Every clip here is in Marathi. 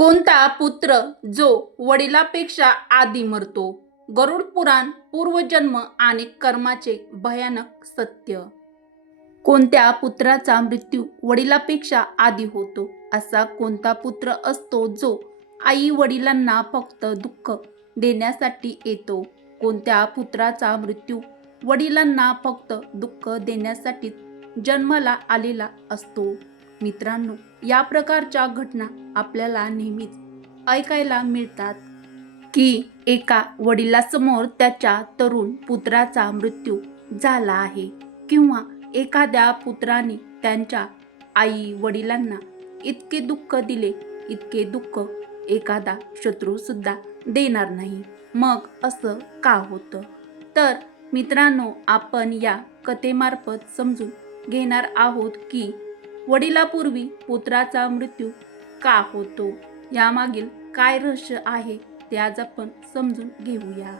कोणता पुत्र जो वडिलापेक्षा आधी मरतो? गरुड पुराण पूर्वजन्म आणि कर्माचे भयानक सत्य. कोणत्या पुत्राचा मृत्यू वडिलापेक्षा आधी होतो? असा कोणता पुत्र असतो जो आई वडिलांना फक्त दुःख देण्यासाठी येतो? कोणत्या पुत्राचा मृत्यू वडिलांना फक्त दुःख देण्यासाठी जन्माला आलेला असतो? मित्रांनो या प्रकारच्या घटना आपल्याला नेहमीच ऐकायला मिळतात की एका वडिलासमोर त्याच्या तरुण पुत्राचा मृत्यू झाला आहे किंवा एखाद्या पुत्राने त्यांच्या आई वडिलांना इतके दुःख दिले इतके दुःख एखादा शत्रू सुद्धा देणार नाही. मग असं का होतं? तर मित्रांनो आपण या कथेमार्फत समजून घेणार आहोत की वडिलापूर्वी पुत्राचा मृत्यू का होतो? यामागील काय रहस्य आहे? ते आज आपण समजून घेऊया.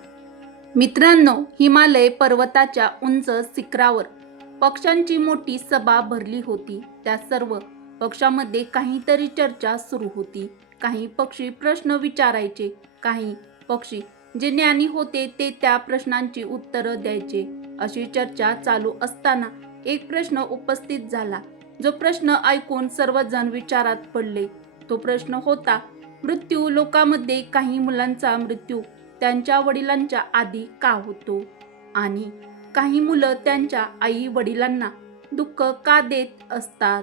मित्रांनो हिमालय पर्वताच्या उंच शिखरावर पक्ष्यांची मोठी सभा भरली होती. त्या सर्व पक्षामध्ये काहीतरी चर्चा सुरू होती. काही पक्षी प्रश्न विचारायचे काही पक्षी जे ज्ञानी होते ते त्या प्रश्नांची उत्तरं द्यायचे. अशी चर्चा चालू असताना एक प्रश्न उपस्थित झाला. जो प्रश्न ऐकून सर्वजण विचारात पडले. तो प्रश्न होता मृत्यू लोकांमध्ये काही मुलांचा मृत्यू त्यांच्या वडिलांच्या आधी का होतो? आणि काही मुलं त्यांच्या आई वडिलांना दुःख का देत असतात?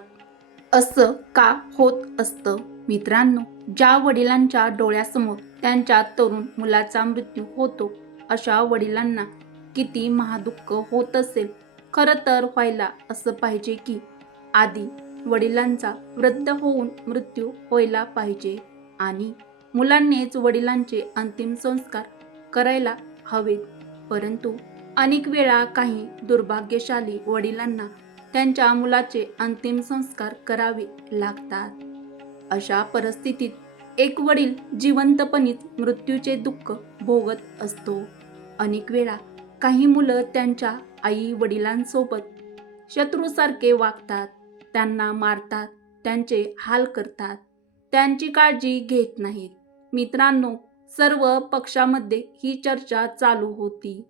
असं का होत असतं? मित्रांनो ज्या वडिलांच्या डोळ्यासमोर त्यांच्या तरुण मुलाचा मृत्यू होतो अशा वडिलांना किती महादुःख होत असेल खरं तर व्हायला असं पाहिजे की आधी वडिलांचा वृद्ध होऊन मृत्यू व्हायला पाहिजे आणि मुलांनीच वडिलांचे अंतिम संस्कार करायला हवेत. परंतु अनेक वेळा काही दुर्भाग्यशाली वडिलांना त्यांच्या मुलाचे अंतिम संस्कार करावे लागतात. अशा परिस्थितीत एक वडील जिवंतपणीच मृत्यूचे दुःख भोगत असतो. अनेक वेळा काही मुलं त्यांच्या आई वडिलांसोबत शत्रूसारखे वागतात. त्यांना मारतात त्यांचे हाल करतात. त्यांची काळजी घेत नाहीत. मित्रांनो सर्व पक्षामध्ये ही चर्चा चालू होती.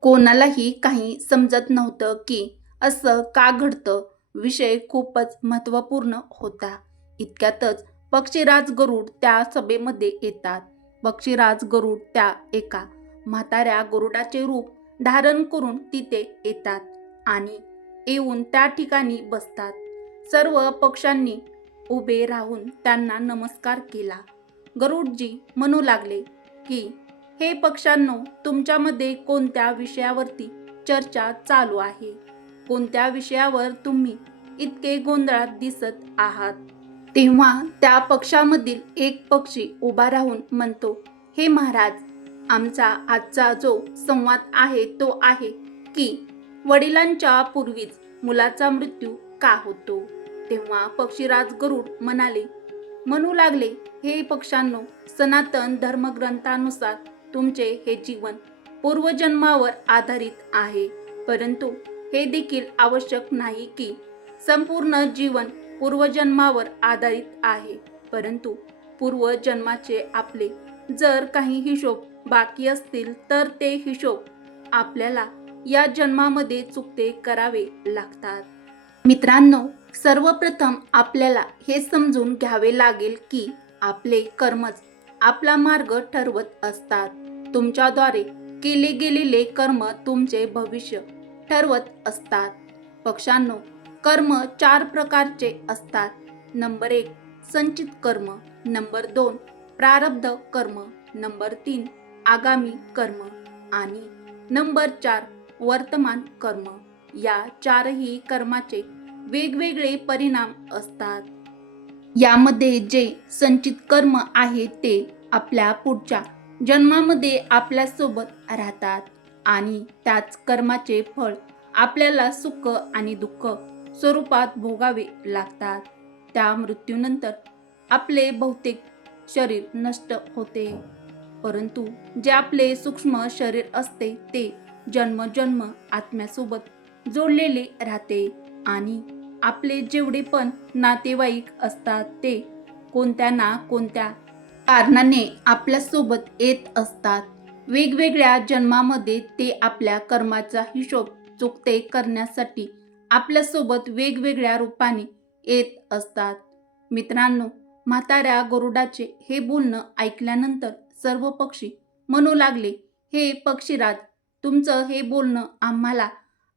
कोणालाही काही समजत नव्हतं की असं का घडतं. विषय खूपच महत्त्वपूर्ण होता. इतक्यातच पक्षीराज गरुड त्या सभेमध्ये येतात. पक्षीराज गरुड त्या एका म्हाताऱ्या गरुडाचे रूप धारण करून तिथे येतात आणि येऊन त्या ठिकाणी बसतात. सर्व पक्षांनी उभे राहून त्यांना नमस्कार केला. गरुडजी म्हणू लागले की हे पक्षांनो तुमच्यामध्ये कोणत्या विषयावरती चर्चा चालू आहे? कोणत्या विषयावर तुम्ही इतके गोंधळात दिसत आहात? तेव्हा त्या पक्षामधील एक पक्षी उभा राहून म्हणतो हे महाराज आमचा आजचा जो संवाद आहे तो आहे की वडिलांच्या पूर्वीच मुलाचा मृत्यू का होतो? तेव्हा पक्षीराज गरुड म्हणाले म्हणू लागले हे पक्षांनो सनातन धर्मग्रंथानुसार तुमचे हे जीवन पूर्वजन्मावर आधारित आहे. परंतु हे देखील आवश्यक नाही की संपूर्ण जीवन पूर्वजन्मावर आधारित आहे. परंतु पूर्वजन्माचे आपले जर काही हिशोब बाकी असतील तर ते हिशोब आपल्याला या जन्मामध्ये चुकते करावे लागतात. मित्रांनो सर्वप्रथम आपल्याला हे समजून घ्यावे लागेल की आपले कर्मच आपला मार्ग ठरवत असतात. तुमच्याद्वारे केले गेलेले कर्म तुमचे भविष्य ठरवत असतात. पक्षांनो कर्म चार प्रकारचे असतात. नंबर एक संचित कर्म. नंबर दोन प्रारब्ध कर्म. नंबर तीन आगामी कर्म. आणि नंबर चार वर्तमान कर्म. या चारही कर्माचे वेगवेगळे परिणाम असतात. यामध्ये जे संचित कर्म आहे ते आपल्या पुढच्या जन्मामध्ये आपल्यासोबत राहतात आणि त्याच कर्माचे फळ आपल्याला सुख आणि दुःख स्वरूपात भोगावे लागतात. त्या मृत्यूनंतर आपले बहुतेक शरीर नष्ट होते. परंतु जे आपले सूक्ष्म शरीर असते ते जन्मजन्म आत्म्यासोबत जोडलेले राहते आणि आपले जेवढे पण नातेवाईक असतात ते कोणत्या ना कोणत्या कारणाने आपल्यासोबत येत असतात. वेगवेगळ्या जन्मामध्ये ते आपल्या कर्माचा हिशोब चुकते करण्यासाठी आपल्यासोबत वेगवेगळ्या रूपाने येत असतात. मित्रांनो म्हाताऱ्या गरुडाचे हे बोलणं ऐकल्यानंतर सर्व पक्षी म्हणू लागले हे पक्षीराज तुमचं हे बोलणं आम्हाला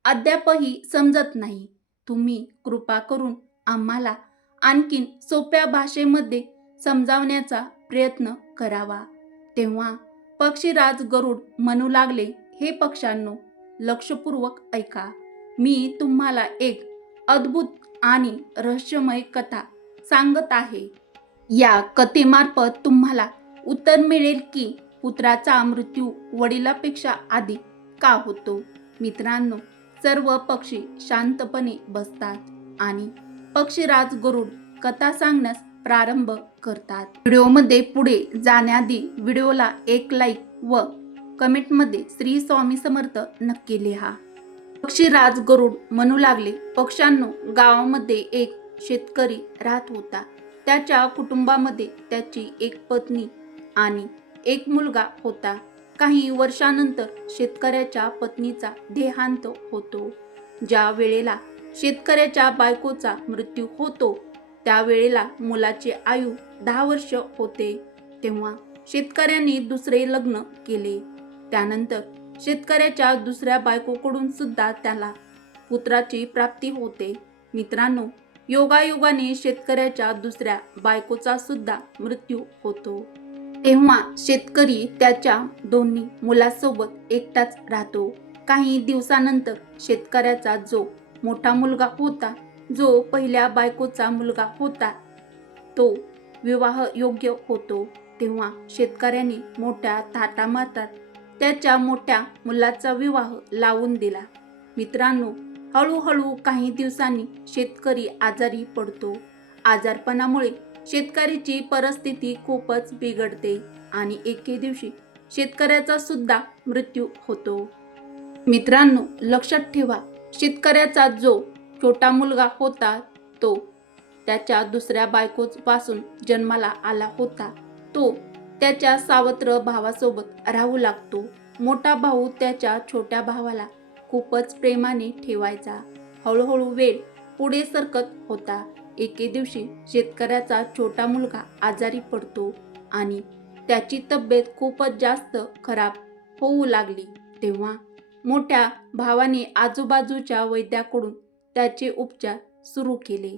अद्यापही समजत नाही. तुम्ही कृपा करून आम्हाला आणखीन सोप्या भाषेमध्ये समजावण्याचा प्रयत्न करावा. तेव्हा पक्षीराज गरुड म्हणू लागले हे पक्षांनो लक्षपूर्वक ऐका. मी तुम्हाला एक अद्भुत आणि रहस्यमय कथा सांगत आहे. या कथेमार्फत तुम्हाला उत्तर मिळेल की पुत्राचा मृत्यू वडिलापेक्षा आधी का होतो? मित्रांनो सर्व पक्षी शांतपणे बसतात आणि पक्षीराज गरुड कथा सांगण्यास प्रारंभ करतात. व्हिडिओमध्ये पुढे जाण्याआधी व्हिडिओला एक लाईक व कमेंटमध्ये श्री स्वामी समर्थ नक्की लिहा. पक्षीराज गरुड म्हणू लागले पक्ष्यांनो गावामध्ये एक शेतकरी राहत होता. त्याच्या कुटुंबामध्ये त्याची एक पत्नी आणि एक मुलगा होता. काही वर्षानंतर शेतकऱ्याच्या पत्नीचा देहांत होतो. ज्या वेळेला शेतकऱ्याच्या बायकोचा मृत्यू होतो त्यावेळेला मुलाचे आयु दहा वर्ष होते. तेव्हा शेतकऱ्याने दुसरे लग्न केले. त्यानंतर शेतकऱ्याच्या दुसऱ्या बायकोकडून सुद्धा त्याला पुत्राची प्राप्ती होते. मित्रांनो योगायोगाने शेतकऱ्याच्या दुसऱ्या बायकोचा सुद्धा मृत्यू होतो. तेव्हा शेतकरी त्याच्या दोन्ही मुलासोबत एकटाच राहतो. काही दिवसानंतर शेतकऱ्याचा जो मोठा मुलगा होता जो पहिल्या बायकोचा मुलगा होता तो विवाह योग्य होतो. तेव्हा शेतकऱ्याने मोठ्या थाटामाटात त्याच्या मोठ्या मुलाचा विवाह लावून दिला. मित्रांनो हळूहळू काही दिवसांनी शेतकरी आजारी पडतो. आजारपणामुळे शेतकऱ्याची परिस्थिती खूपच बिघडते आणि एके दिवशी शेतकऱ्याचा सुद्धा मृत्यू होतो. मित्रांनो लक्षात ठेवा शेतकऱ्याचा जो छोटा मुलगा होता तो त्याच्या दुसऱ्या बायकोच पासून जन्माला आला होता. तो त्याच्या सावत्र भावासोबत राहू लागतो. मोठा भाऊ त्याच्या छोट्या भावाला खूपच प्रेमाने ठेवायचा. हळूहळू वेळ पुढे सरकत होता. एके दिवशी शेतकऱ्याचा छोटा मुलगा आजारी पडतो आणि त्याची तब्येत खूपच जास्त खराब होऊ लागली. तेव्हा मोठ्या भावाने आजूबाजूच्या वैद्याकडून त्याचे उपचार सुरू केले.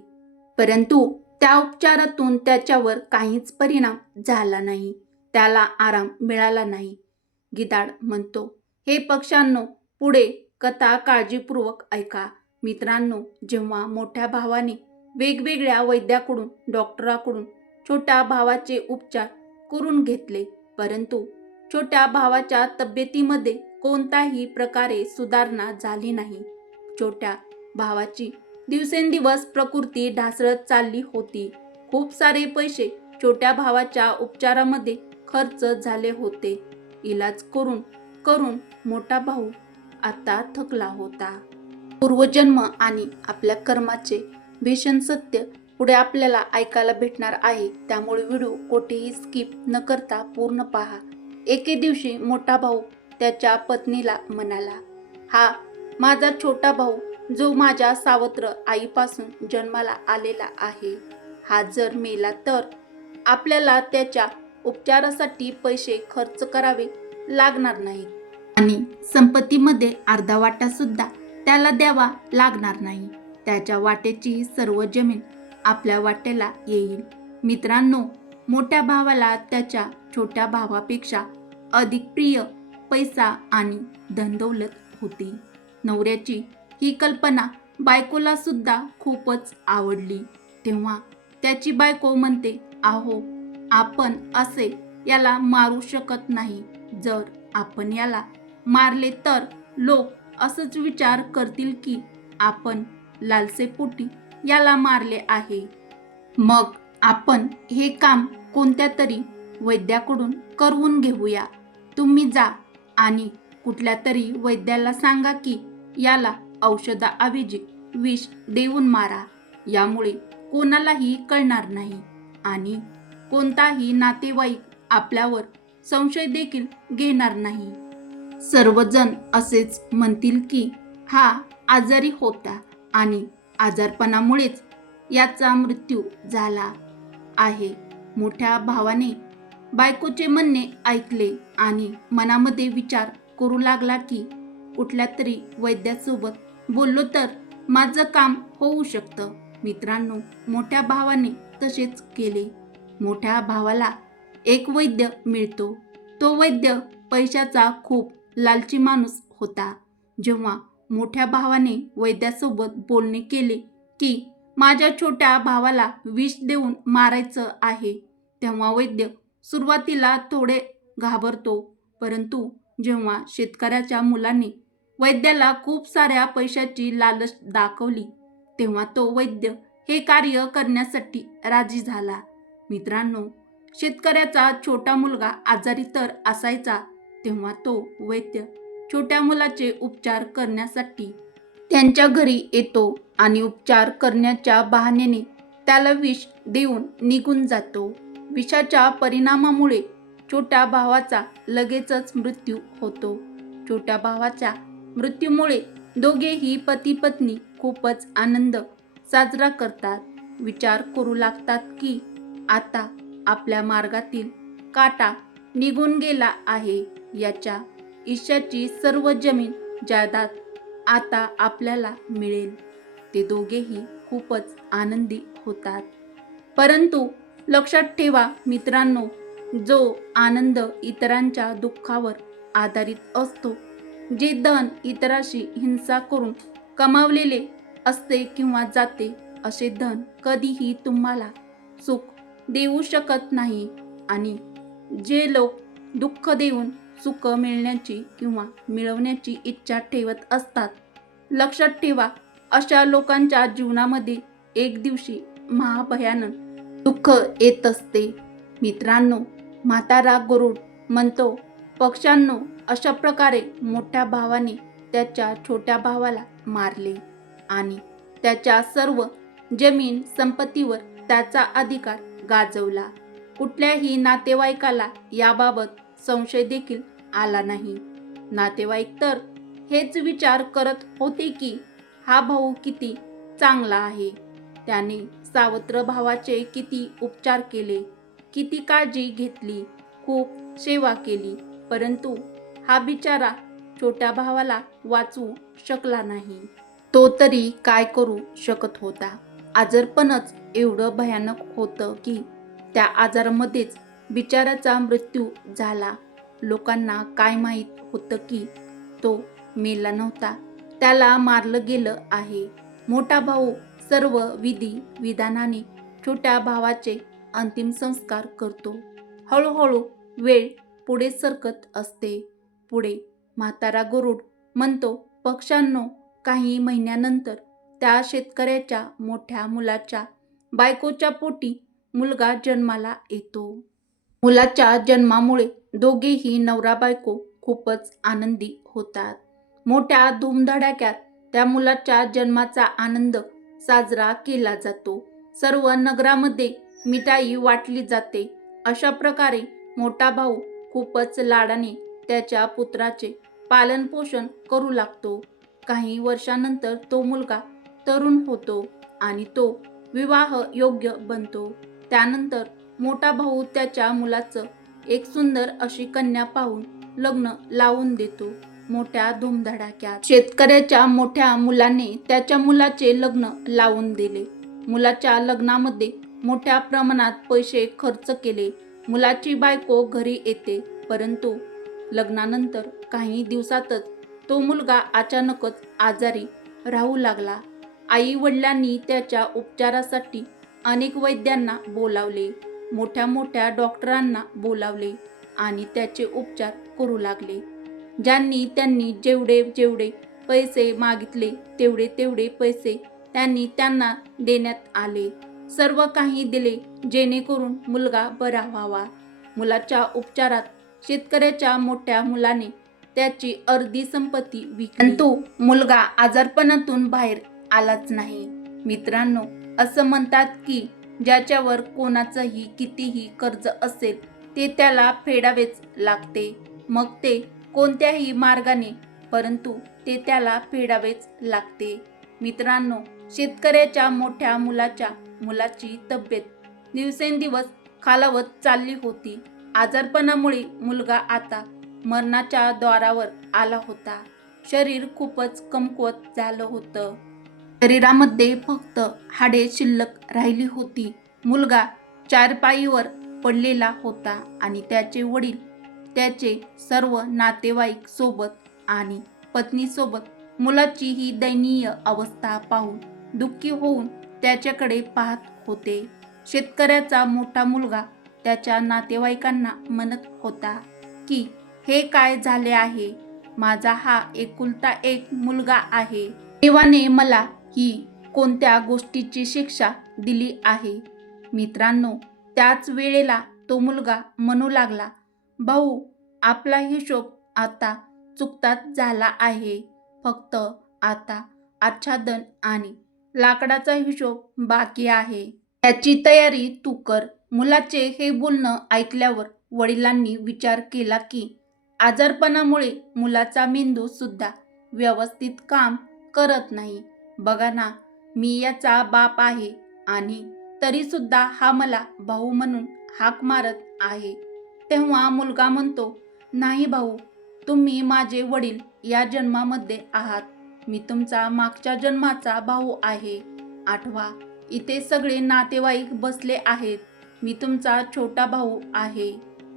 परंतु त्या उपचारातून त्याच्यावर काहीच परिणाम झाला नाही. त्याला आराम मिळाला नाही. गिदाड म्हणतो हे पक्षांनो पुढे कथा काळजीपूर्वक ऐका. मित्रांनो जेव्हा मोठ्या भावाने वेगवेगळ्या वैद्याकडून डॉक्टराकडून छोट्या भावाचे उपचार करून घेतले. परंतु छोट्या भावाच्या तब्येतीमध्ये कोणताही प्रकारे सुधारणा झाली नाही. छोट्या भावाची दिवसेंदिवस प्रकृती ढासळत चालली होती. खूप सारे पैसे छोट्या भावाच्या उपचारामध्ये खर्च झाले होते. इलाज करून करून मोठा भाऊ आता थकला होता. पूर्वजन्म आणि आपल्या कर्माचे भीषण सत्य पुढे आपल्याला ऐकायला भेटणार आहे. त्यामुळे व्हिडिओ कोठेही स्किप न करता पूर्ण पहा. एके दिवशी मोठा भाऊ त्याच्या पत्नीला म्हणाला हा माझा छोटा भाऊ जो माझ्या सावत्र आईपासून जन्माला आलेला आहे हा जर मेला तर आपल्याला त्याच्या उपचारासाठी पैसे खर्च करावे लागणार नाहीत आणि संपत्तीमध्ये अर्धा वाटा सुद्धा त्याला द्यावा लागणार नाही. त्याच्या वाटेची सर्व जमीन आपल्या वाटेला येईल. मित्रांनो मोठ्या भावाला त्याच्या छोट्या भावापेक्षा अधिक प्रिय पैसा आणि धनदौलत होती. नवऱ्याची ही कल्पना बायकोला सुद्धा खूपच आवडली. तेव्हा त्याची बायको म्हणते आहो आपण असे याला मारू शकत नाही. जर आपण याला मारले तर लोक असंच विचार करतील की आपण लालसेपोटी याला मारले आहे. मग आपण हे काम कोणत्या तरी वैद्याकडून करवून घेऊया. तुम्ही जा आणि कुठल्या तरी वैद्याला सांगा की याला औषधाऐवजी विष देऊन मारा. यामुळे कोणालाही कळणार नाही आणि कोणताही नातेवाईक आपल्यावर संशय देखील घेणार नाही. सर्वजण असेच म्हणतील की हा आजारी होता. आणि आजारपणामुळेच याचा मृत्यू झाला आहे. मोठ्या भावाने बायकोचे म्हणणे ऐकले आणि मनामध्ये विचार करू लागला की कुठल्या तरी वैद्यासोबत बोललो तर माझं काम होऊ शकतं. मित्रांनो मोठ्या भावाने तसेच केले. मोठ्या भावाला एक वैद्य मिळतो. तो वैद्य पैशाचा खूप लालची माणूस होता. जेव्हा मोठ्या भावाने वैद्यासोबत बोलणे केले की माझ्या छोट्या भावाला विष देऊन मारायचं आहे. तेव्हा वैद्य सुरुवातीला थोडे घाबरतो परंतु जेव्हा शेतकऱ्याच्या मुलाने वैद्याला खूप साऱ्या पैशाची लालच दाखवली तेव्हा तो वैद्य हे कार्य करण्यासाठी राजी झाला. मित्रांनो शेतकऱ्याचा छोटा मुलगा आजारी तर असायचा तेव्हा तो वैद्य छोट्या मुलाचे उपचार करण्यासाठी. त्यांच्या घरी येतो आणि उपचार करण्याच्या बहाण्याने त्याला विष देऊन निघून जातो. विषाच्या परिणामामुळे छोट्या भावाचा लगेचच मृत्यू होतो. छोट्या भावाच्या मृत्यूमुळे दोघेही पती पत्नी खूपच आनंद साजरा करतात. विचार करू लागतात की आता आपल्या मार्गातील काटा निघून गेला आहे. याच्या ईशाची सर्व जमीन जायदाद आता आपल्याला मिळेल. ते दोघेही खूपच आनंदी होतात. परंतु लक्षात ठेवा मित्रांनो जो आनंद इतरांच्या दुःखावर आधारित असतो जे धन इतराशी हिंसा करून कमावलेले असते किंवा जाते असे धन कधीही तुम्हाला सुख देऊ शकत नाही. आणि जे लोक दुःख देऊन सुख मिळण्याची किंवा मिळवण्याची इच्छा ठेवत असतात. लक्षात ठेवा अशा लोकांच्या जीवनामध्ये एक दिवशी महाभयानक दुःख येत असते. मित्रांनो म्हातारा गरुड म्हणतो पक्षांनो अशा प्रकारे मोठ्या भावाने त्याच्या छोट्या भावाला मारले आणि त्याच्या सर्व जमीन संपत्तीवर त्याचा अधिकार गाजवला. कुठल्याही नातेवाईकाला याबाबत संशय देखील आला नाही. नातेवाईक तर हेच विचार करत होते की हा भाऊ किती चांगला आहे. त्याने सावत्र भावाचे किती उपचार केले किती काळजी घेतली खूप सेवा केली परंतु हा बिचारा छोट्या भावाला वाचवू शकला नाही. तो तरी काय करू शकत होता? आजारपणच एवढं भयानक होतं की त्या आजारामध्येच बिचाराचा मृत्यू झाला. लोकांना काय माहीत होतं की तो मेला नव्हता. त्याला मारलं गेलं आहे. मोठा भाऊ सर्व विधी विधानाने छोट्या भावाचे अंतिम संस्कार करतो. हळूहळू वेळ पुढे सरकत असते. पुढे म्हातारा गरुड म्हणतो पक्षांनो काही महिन्यानंतर त्या शेतकऱ्याच्या मोठ्या मुलाच्या बायकोच्या पोटी मुलगा जन्माला येतो. मुलाच्या जन्मामुळे दोघेही नवरा बायको खूपच आनंदी होतात. मोठ्या धूमधडाक्यात त्या मुलाच्या जन्माचा आनंद साजरा केला जातो. सर्व नगरामध्ये मिठाई वाटली जाते. अशा प्रकारे मोठा भाऊ खूपच लाडाने त्याच्या पुत्राचे पालनपोषण करू लागतो. काही वर्षानंतर तो मुलगा तरुण होतो आणि तो विवाह योग्य बनतो. त्यानंतर मोठा भाऊ त्याच्या मुलाचं एक सुंदर अशी कन्या पाहून लग्न लावून देतो मोठ्या धुमधडाक्यात. शेतकऱ्याच्या मोठ्या मुलाने त्याच्या मुलाचे लग्न लावून दिले. मुलाच्या लग्नामध्ये मोठ्या प्रमाणात पैसे खर्च केले. मुलाची बायको घरी येते परंतु लग्नानंतर काही दिवसातच तो मुलगा अचानकच आजारी राहू लागला. आई वडिलांनी त्याच्या उपचारासाठी अनेक वैद्यांना बोलावले. मोठ्या मोठ्या डॉक्टरांना बोलावले आणि त्याचे उपचार करू लागले. ज्यांनी त्यांनी जेवढे जेवढे पैसे मागितले तेवढे तेवढे पैसे त्यांनी त्यांना देण्यात आले. सर्व काही दिले जेणेकरून मुलगा बरा व्हावा. मुलाच्या उपचारात शेतकऱ्याच्या मोठ्या मुलाने त्याची अर्धी संपत्ती विकली. तो मुलगा आजारपणातून बाहेर आलाच नाही. मित्रांनो असं म्हणतात की ज्याच्यावर कोणाचंही कितीही कर्ज असेल ते त्याला फेडावेच लागते. मग ते कोणत्याही मार्गाने परंतु ते त्याला फेडावेच लागते. मित्रांनो शेतकऱ्याच्या मोठ्या मुलाच्या मुलाची तब्येत दिवसेंदिवस खालावत चालली होती. आजारपणामुळे मुलगा आता मरणाच्या द्वारावर आला होता. शरीर खूपच कमकुवत झालं होतं. शरीरामध्ये फक्त हाडे शिल्लक राहिली होती. मुलगा चारपाईवर पडलेला होता आणि त्याचे वडील त्याचे सर्व नातेवाईक सोबत आणि पत्नीसोबत मुलाची ही दयनीय अवस्था पाहून दुःखी होऊन त्याच्याकडे पाहत होते. शेतकऱ्याचा मोठा मुलगा त्याच्या नातेवाईकांना म्हणत होता की हे काय झाले आहे? माझा हा एकुलता एक मुलगा आहे. देवाने मला ही कोणत्या गोष्टीची शिक्षा दिली आहे? मित्रांनो त्याच वेळेला तो मुलगा म्हणू लागला भाऊ आपला हिशोब आता चुकताच झाला आहे. फक्त आता आच्छादन आणि लाकडाचा हिशोब बाकी आहे. त्याची तयारी तू कर. मुलाचे हे बोलणं ऐकल्यावर वडिलांनी विचार केला की आजारपणामुळे मुलाचा मेंदू सुद्धा व्यवस्थित काम करत नाही. बघा ना मी याचा बाप आहे आणि तरीसुद्धा हा मला भाऊ म्हणून हाक मारत आहे. तेव्हा मुलगा म्हणतो नाही भाऊ तुम्ही माझे वडील या जन्मामध्ये आहात. मी तुमचा मागच्या जन्माचा भाऊ आहे. आठवा इथे सगळे नातेवाईक बसले आहेत. मी तुमचा छोटा भाऊ आहे.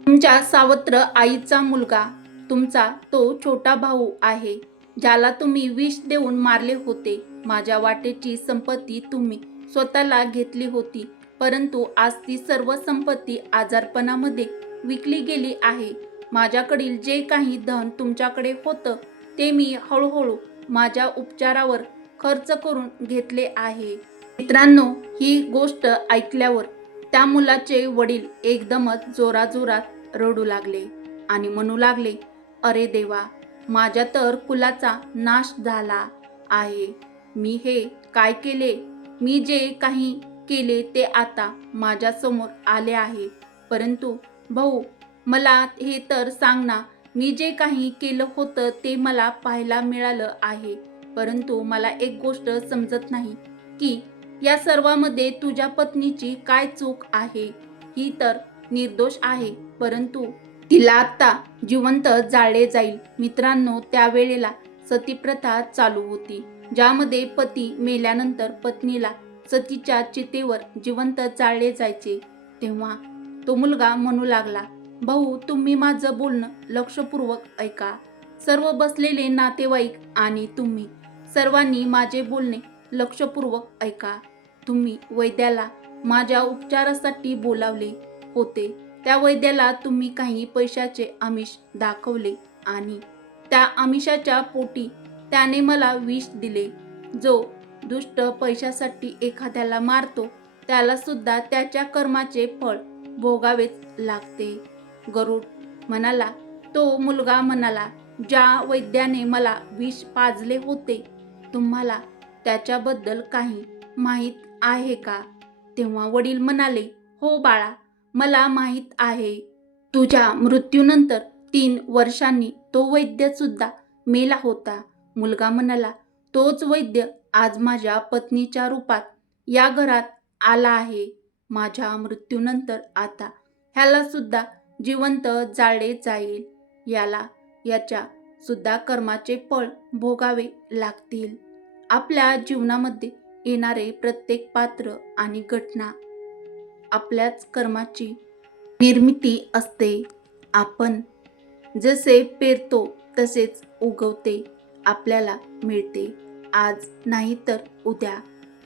तुमच्या सावत्र आईचा मुलगा तुमचा तो छोटा भाऊ आहे. ज्याला तुम्ही विष देऊन मारले होते. माझ्या वाटेची संपत्ती तुम्ही स्वतःला घेतली होती. परंतु आज ती सर्व संपत्ती आजारपणामध्ये विकली गेली आहे. माझ्याकडील जे काही धन तुमच्याकडे होतं ते मी हळूहळू माझ्या उपचारावर खर्च करून घेतले आहे. मित्रांनो ही गोष्ट ऐकल्यावर त्या मुलाचे वडील एकदमच जोराजोरात रडू लागले आणि म्हणू लागले अरे देवा माझ्या तर कुलाचा नाश झाला आहे. मी हे काय केले? मी जे काही केले ते आता माझ्यासमोर आले आहे. परंतु भाऊ मला हे तर सांग ना मी जे काही केलं होतं ते मला पाहायला मिळालं आहे. परंतु मला एक गोष्ट समजत नाही की या सर्वामध्ये तुझ्या पत्नीची काय चूक आहे? ही तर निर्दोष आहे परंतु तिला आत्ता जिवंत जाळले जाईल. मित्रांनो त्यावेळेला सतीप्रथा चालू होती ज्यामध्ये पती मेल्यानंतर पत्नीला सतीच्या चितेवर जिवंत जाळले जायचे. तेव्हा तो मुलगा म्हणू लागला भाऊ तुम्ही माझं बोलणं लक्षपूर्वक ऐका. सर्व बसलेले नातेवाईक आणि तुम्ही सर्वांनी माझे बोलणे लक्षपूर्वक ऐका. तुम्ही वैद्याला माझ्या उपचारासाठी बोलावले होते. त्या वैद्याला तुम्ही काही पैशाचे आमिष दाखवले आणि त्या आमिषाच्या पोटी त्याने मला विष दिले. जो दुष्ट पैशासाठी एखाद्याला मारतो त्याला सुद्धा त्याच्या कर्माचे फळ भोगावेच लागते. गरुड म्हणाला तो मुलगा म्हणाला ज्या वैद्याने मला विष पाजले होते तुम्हाला त्याच्याबद्दल काही माहीत आहे का? तेव्हा वडील म्हणाले हो बाळा मला माहीत आहे. तुझ्या मृत्यूनंतर तीन वर्षांनी तो वैद्यसुद्धा मेला होता. मुलगा म्हणाला तोच वैद्य आज माझ्या पत्नीच्या रूपात या घरात आला आहे. माझ्या मृत्यूनंतर आता ह्यालासुद्धा जिवंत जाळले जाईल. याला याच्या सुद्धा कर्माचे फळ भोगावे लागतील. आपल्या जीवनामध्ये येणारे प्रत्येक पात्र आणि घटना आपल्याच कर्माची निर्मिती असते. आपण जसे पेरतो तसेच उगवते आपल्याला मिळते. आज नाही तर उद्या.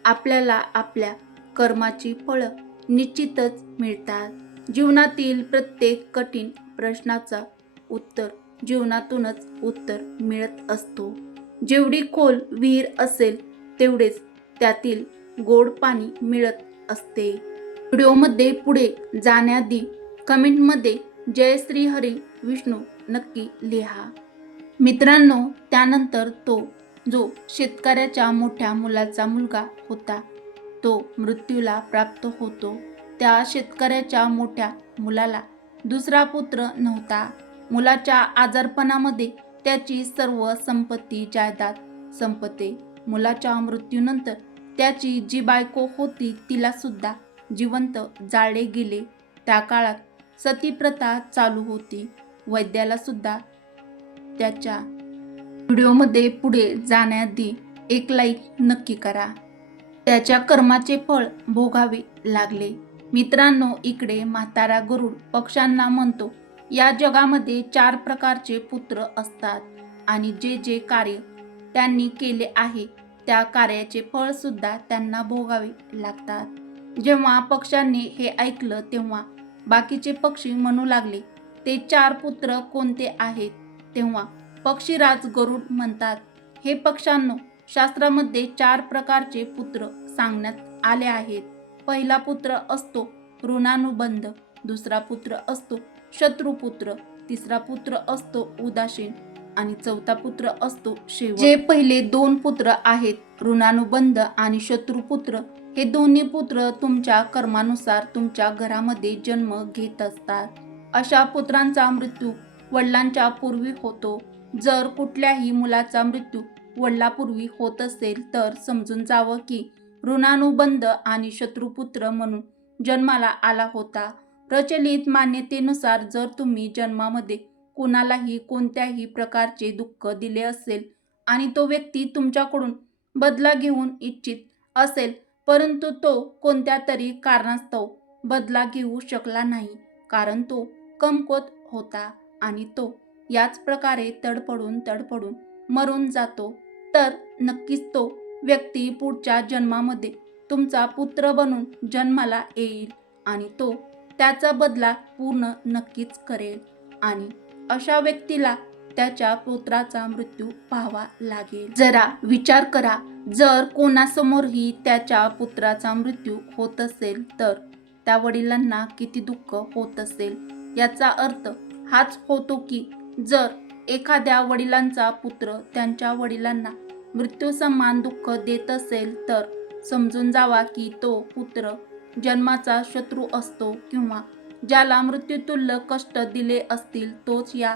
आपल्याला आपल्या कर्माची फळं निश्चितच मिळतात. जीवनातील प्रत्येक कठीण प्रश्नाचा उत्तर जीवनातूनच उत्तर मिळत असतो. जेवढी खोल विहीर असेल तेवढेच त्यातील गोड पाणी मिळत असते. व्हिडिओमध्ये पुढे जाण्याआधी कमेंटमध्ये जय श्री हरी विष्णू नक्की लिहा. मित्रांनो त्यानंतर तो जो शेतकऱ्याच्या मोठ्या मुलाचा मुलगा होता तो मृत्यूला प्राप्त होतो. त्या शेतकऱ्याच्या मोठ्या मुलाला दुसरा पुत्र नव्हता. मुलाच्या आजारपणामध्ये त्याची सर्व संपत्ती जायदाद संपते. मुलाच्या मृत्यूनंतर त्याची जी बायको होती तिला सुद्धा जिवंत जाळले गेले. त्या काळात सतीप्रथा चालू होती. वैद्याला सुद्धा त्याच्या व्हिडिओमध्ये पुढे जाण्याआधी एक लाईक नक्की करा. त्याच्या कर्माचे फळ भोगावे लागले. मित्रांनो इकडे म्हातारा गरुड पक्ष्यांना म्हणतो या जगामध्ये चार प्रकारचे पुत्र असतात आणि जे जे कार्य त्यांनी केले आहे त्या कार्याचे फळ सुद्धा त्यांना भोगावे लागतात. जेव्हा पक्ष्यांनी हे ऐकलं तेव्हा बाकीचे पक्षी म्हणू लागले ते चार पुत्र कोणते आहेत? तेव्हा पक्षीराज गरुड म्हणतात हे पक्षांनो शास्त्रामध्ये चार प्रकारचे पुत्र सांगण्यात आले आहेत. पहिला पुत्र असतो ऋणानुबंध दुसरा पुत्र असतो शत्रुपुत्र तिसरा पुत्र असतो उदासीन आणि चौथा पुत्र असतो शेव जे पहिले दोन पुत्र आहेत ऋणानुबंध आणि शत्रुपुत्र हे दोन्ही पुत्र तुमच्या कर्मानुसार तुमच्या घरामध्ये जन्म घेत असतात. अशा पुत्रांचा मृत्यू वडिलांच्या पूर्वी होतो. जर कुठल्याही मुलाचा मृत्यू वडिलापूर्वी होत असेल तर समजून जावं की ऋणानुबंध आणि शत्रुपुत्र म्हणून जन्माला आला होता. प्रचलित मान्यतेनुसार जर तुम्ही जन्मामध्ये कुणालाही कोणत्याही प्रकारचे दुःख दिले असेल आणि तो व्यक्ती तुमच्याकडून बदला घेऊन इच्छित असेल परंतु तो कोणत्या तरी कारणास्तव बदला घेऊ शकला नाही कारण तो कमकोत होता आणि तो याच प्रकारे तडपडून तडपडून मरून जातो. तर नक्कीच तो व्यक्ती पुढच्या जन्मामध्ये तुमचा पुत्र बनून जन्माला येईल आणि तो त्याचा बदला पूर्ण नक्कीच करेल. आणि अशा व्यक्तीला त्याच्या पुत्राचा मृत्यू पाहावा लागेल. जरा विचार करा जर कोणासमोरही त्याच्या पुत्राचा मृत्यू होत असेल तर त्या वडिलांना किती दुःख होत असेल? याचा अर्थ हाच होतो की जर एखाद्या वडिलांचा पुत्र त्यांच्या वडिलांना मृत्यू समान दुःख देत असेल तर समजून जावा की तो पुत्र जन्माचा शत्रू असतो किंवा ज्याला मृत्यूतुल्य कष्ट दिले असतील तोच या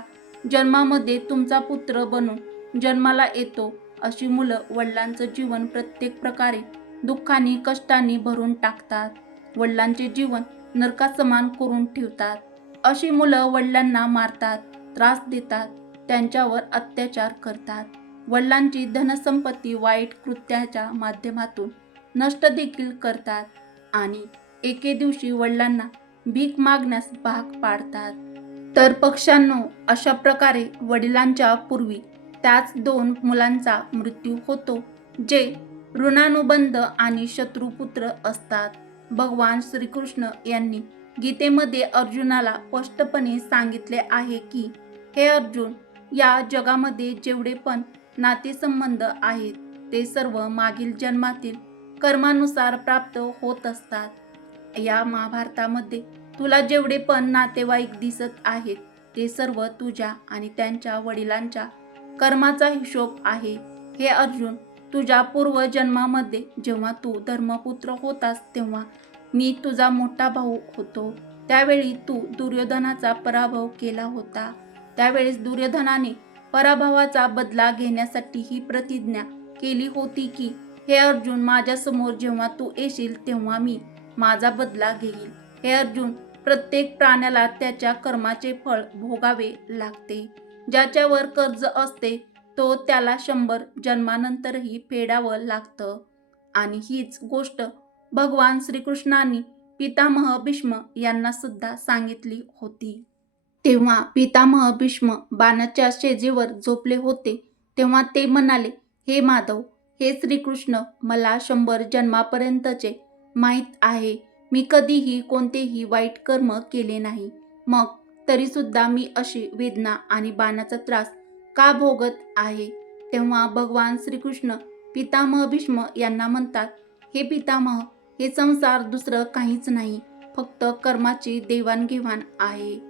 जन्मामध्ये तुमचा पुत्र बनून जन्माला येतो अशी मुलं वडिलांचं जीवन प्रत्येक प्रकारे दुःखाने कष्टाने भरून टाकतात. वडिलांचे जीवन नरकासमान करून ठेवतात. अशी मुलं वडिलांना मारतात त्रास देतात त्यांच्यावर अत्याचार करतात. वडिलांची धनसंपत्ती वाईट कृत्याच्या माध्यमातून नष्ट देखील करतात आणि एके दिवशी वडिलांना भीक मागण्यास भाग पाडतात. तर पक्ष्यांनो अशा प्रकारे वडिलांच्या पूर्वी त्याच दोन मुलांचा मृत्यू होतो जे ऋणानुबंध आणि शत्रुपुत्र असतात. भगवान श्रीकृष्ण यांनी गीतेमध्ये अर्जुनाला स्पष्टपणे सांगितले आहे की हे अर्जुन या जगामध्ये जेवढे पण नातेसंबंध आहेत ते सर्व मागील जन्मातील कर्मानुसार प्राप्त होत असतात या महाभारतामध्ये तुला जेवढे पण नातेवाईक दिसत आहेत ते सर्व तुझ्या आणि त्यांच्या वडिलांच्या कर्माचा हिशोब आहे. हे अर्जुन तुझ्या पूर्वजन्मामध्ये जेव्हा तू धर्मपुत्र होतास तेव्हा मी तुझा मोठा भाऊ होतो. त्यावेळी तू दुर्योधनाचा पराभव केला होता. त्यावेळेस दुर्योधनाने पराभवाचा बदला घेण्यासाठी ही प्रतिज्ञा केली होती की हे अर्जुन माझ्यासमोर जेव्हा तू येशील तेव्हा मी माझा बदला घेईल. हे अर्जुन प्रत्येक प्राण्याला त्याच्या कर्माचे फळ भोगावे लागते. ज्याच्यावर कर्ज असते तो त्याला शंभर जन्मानंतरही फेडावं लागतं. आणि हीच गोष्ट भगवान श्रीकृष्णांनी पितामह भीष्म यांना सुद्धा सांगितली होती. तेव्हा पितामह भीष्म बाणाच्या शेजेवर झोपले होते तेव्हा ते म्हणाले हे माधव हे श्रीकृष्ण मला शंभर जन्मापर्यंतचे माहीत आहे. मी कधीही कोणतेही वाईट कर्म केले नाही. मग तरीसुद्धा मी अशी वेदना आणि बाणाचा त्रास का भोगत आहे? तेव्हा भगवान श्रीकृष्ण पितामह भीष्म यांना म्हणतात हे पितामह हे संसार दुसरं काहीच नाही. फक्त कर्माची देवाणघेवाण आहे.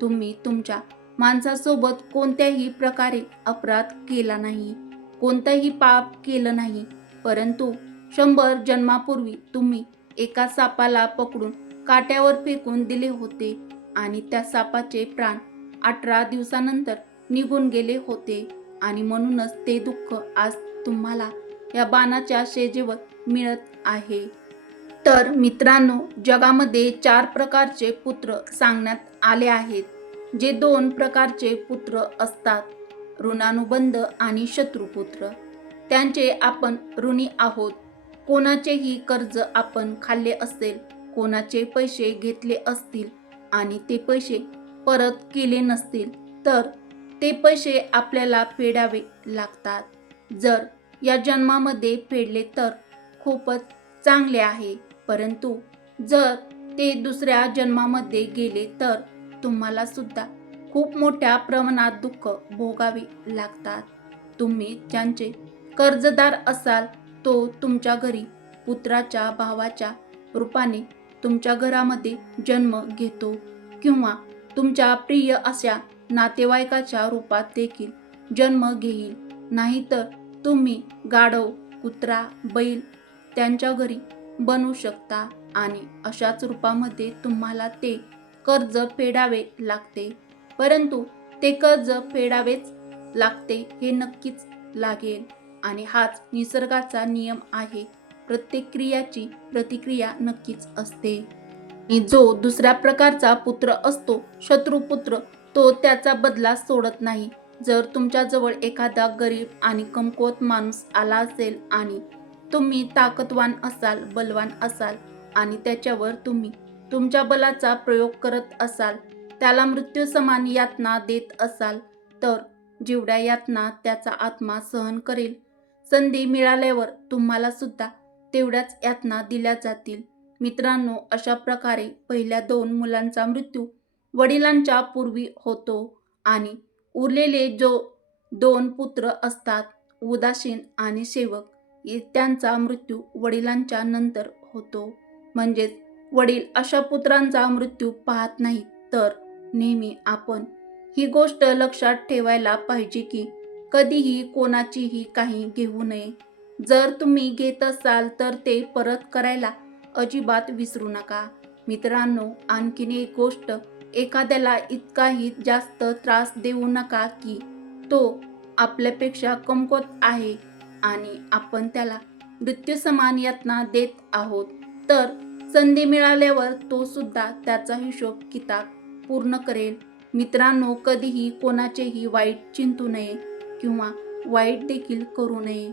तुम्ही तुमच्या माणसासोबत कोणत्याही प्रकारे अपराध केला नाही. कोणतंही पाप केलं नाही. परंतु शंभर जन्मापूर्वी तुम्ही एका सापाला पकडून काट्यावर फेकून दिले होते आणि त्या सापाचे प्राण अठरा दिवसानंतर निघून गेले होते. आणि म्हणूनच ते दुःख आज तुम्हाला या बाणाच्या शेजेवर मिळत आहे. तर मित्रांनो जगामध्ये चार प्रकारचे पुत्र सांगण्यात आले आहेत जे दोन प्रकारचे पुत्र असतात ऋणानुबंध आणि शत्रुपुत्र. त्यांचे आपण ऋणी आहोत. कोणाचेही कर्ज आपण खाल्ले असेल कोणाचे पैसे घेतले असतील आणि ते पैसे परत केले नसतील तर ते पैसे आपल्याला फेडावे लागतात. जर या जन्मामध्ये फेडले तर खूपच चांगले आहे परंतु जर ते दुसऱ्या जन्मामध्ये गेले तर तुम्हाला सुद्धा खूप मोठ्या प्रमाणात दुःख भोगावे लागतात. तुम्ही ज्यांचे कर्जदार असाल तो तुमच्या घरी पुत्राच्या भावाच्या रूपाने तुमच्या घरामध्ये जन्म घेतो किंवा तुमच्या प्रिय अशा नातेवाईकाच्या रूपात देखील जन्म घेईल. नाहीतर तुम्ही गाढव कुत्रा बैल त्यांच्या घरी बनवू शकता आणि अशाच रूपामध्ये तुम्हाला ते कर्ज फेडावे लागते. परंतु ते कर्ज फेडावेच लागते हे नक्कीच लागेल. आणि हाच निसर्गाचा नियम आहे. प्रत्येक क्रियाची प्रतिक्रिया नक्कीच असते. जो दुसऱ्या प्रकारचा पुत्र असतो शत्रुपुत्र तो त्याचा बदला सोडत नाही. जर तुमच्याजवळ एखादा गरीब आणि कमकुवत माणूस आला असेल आणि तुम्ही ताकदवान असाल बलवान असाल आणि त्याच्यावर तुम्ही तुमच्या बलाचा प्रयोग करत असाल त्याला मृत्यू समान यातना देत असाल तर जेवढ्या यातना त्याचा आत्मा सहन करेल संधी मिळाल्यावर तुम्हाला सुद्धा तेवढ्याच यातना दिल्या जातील. मित्रांनो अशा प्रकारे पहिल्या दोन मुलांचा मृत्यू वडिलांच्या पूर्वी होतो आणि उरलेले जो दोन पुत्र असतात उदासीन आणि सेवक त्यांचा मृत्यू वडिलांच्या नंतर होतो. म्हणजेच वडील अशा पुत्रांचा मृत्यू पाहत नाहीत तर नेहमी आपण ही गोष्ट लक्षात ठेवायला पाहिजे की कधीही कोणाचीही काही घेऊ नये. जर तुम्ही घेत असाल तर ते परत करायला अजिबात विसरू नका. मित्रांनो आणखीन एक गोष्ट एखाद्याला इतकाही जास्त त्रास देऊ नका की तो आपल्यापेक्षा कमकुवत आहे आणि आपण त्याला मृत्यूसमान यातना देत आहोत. तर संधी मिळाल्यावर तो सुद्धा त्याचा हिशोब किताब पूर्ण करेल. मित्रांनो कधीही कोणाचेही वाईट चिंतू नये. किंवा वाईट देखील करू नये.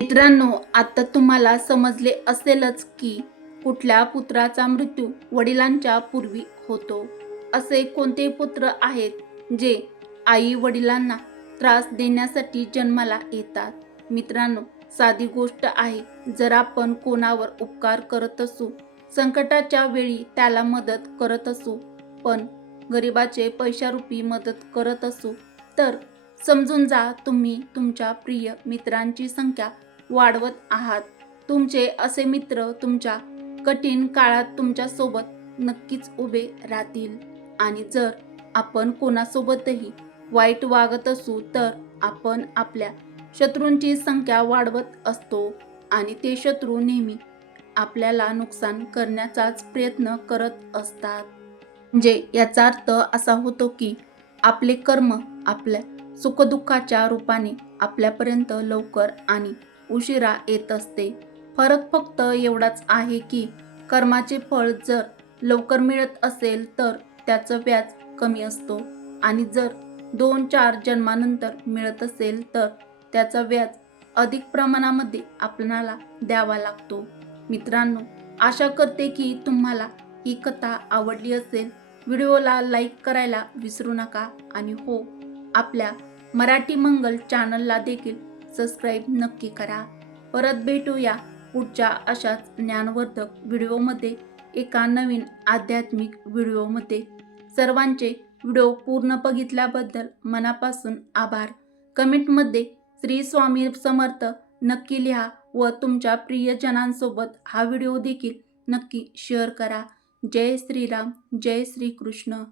मित्रांनो आता तुम्हाला समजले असेलच की कुठल्या पुत्राचा मृत्यू वडिलांच्या पूर्वी होतो. असे कोणते पुत्र आहेत जे आई वडिलांना त्रास देण्यासाठी जन्माला येतात? मित्रांनो साधी गोष्ट आहे जर आपण कोणावर उपकार करत असू संकटाच्या वेळी त्याला मदत करत असू पण गरिबाचे पैशारूपी मदत करत असू तर समजून जा तुम्ही तुमच्या प्रिय मित्रांची संख्या वाढवत आहात. तुमचे असे मित्र तुमच्या कठीण काळात तुमच्यासोबत नक्कीच उभे राहतील. आणि जर आपण कोणासोबतही वाईट वागत असू तर आपण आपल्या शत्रूंची संख्या वाढवत असतो. आणि ते शत्रू नेहमी आपल्याला नुकसान करण्याचाच प्रयत्न करत असतात. म्हणजे याचा अर्थ असा होतो की आपले कर्म आपल्या सुखदुःखाच्या रूपाने आपल्यापर्यंत लवकर आणि उशिरा येत असते. फरक फक्त एवढाच आहे की कर्माचे फळ जर लवकर मिळत असेल तर त्याचं व्याज कमी असतो आणि जर दोन चार जन्मानंतर मिळत असेल तर त्याचा व्याज अधिक प्रमाणामध्ये आपणाला द्यावा लागतो. मित्रांनो आशा करते की तुम्हाला ही कथा आवडली असेल. व्हिडिओला लाईक करायला विसरू नका आणि हो आपल्या मराठी मंगल चॅनलला देखील सबस्क्राईब नक्की करा. परत भेटूया पुढच्या अशाच ज्ञानवर्धक व्हिडिओमध्ये एका नवीन आध्यात्मिक व्हिडिओमध्ये. सर्वांचे व्हिडिओ पूर्ण बघितल्याबद्दल मनापासून आभार. कमेंटमध्ये श्री स्वामी समर्थ नक्की लिहा व तुमच्या प्रियजनांसोबत हा व्हिडिओ देखील नक्की शेअर करा. जय श्रीराम जय श्रीकृष्ण.